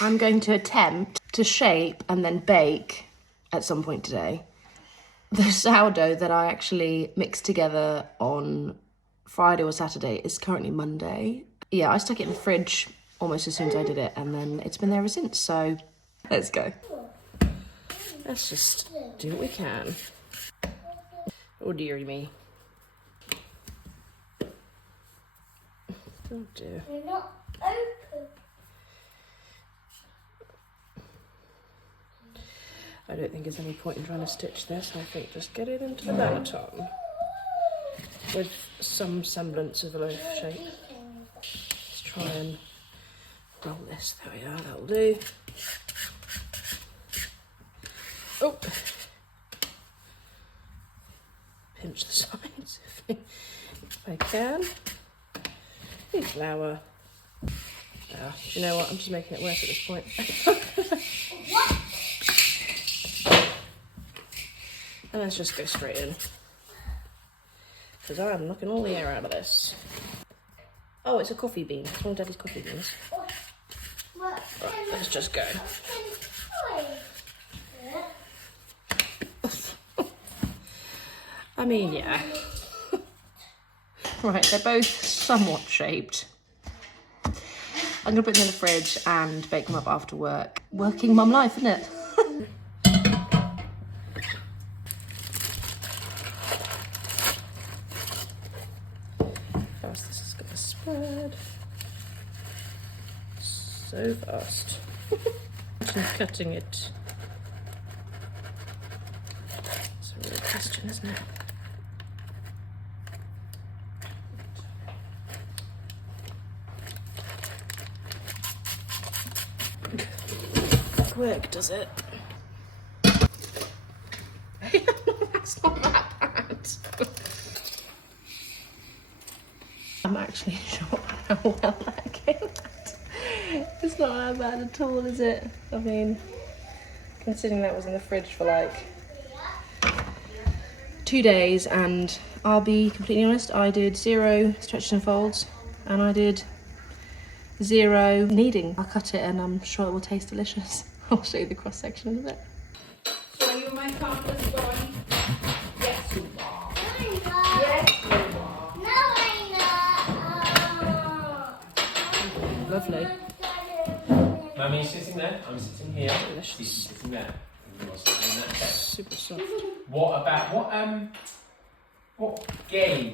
I'm going to attempt to shape and then bake at some point today the sourdough that I actually mixed together on Friday or Saturday. Is currently Monday. Yeah, I stuck it in the fridge almost as soon as I did it, and then it's been there ever since, so let's go. Let's just do what we can. Oh dearie me. Oh dear. You're not open. I don't think there's any point in trying to stitch this. I think just get it into the banneton with some semblance of a loaf shape. Let's try and roll this. There we are, that'll do. Oh! Pinch the sides if I can. Need flour. You know what? I'm just making it worse at this point. What? And let's just go straight in. Because I'm knocking all the air out of this. Oh, it's a coffee bean. It's one of Daddy's coffee beans. What? Right, let's just go. I mean, yeah. Right, they're both somewhat shaped. I'm going to put them in the fridge and bake them up after work. Working mum life, isn't it? Fast this is going to spread. So fast. I'm cutting it. It's a real question, isn't it? Work, does it? That's not that bad. I'm actually shocked how well that came out. It's not that bad at all, is it? I mean, considering that was in the fridge for like 2 days, and I'll be completely honest, I did 0 stretches and folds, and I did 0 kneading. I'll cut it and I'm sure it will taste delicious. I'll show you the cross section in a bit. So are you my partner's boy? Yes, you are. No, Yes, you are. I'm not. Lovely. Mummy's sitting there, I'm sitting here, Delicious. she's sitting there, and you're sitting in that bed. Super soft. What about, what game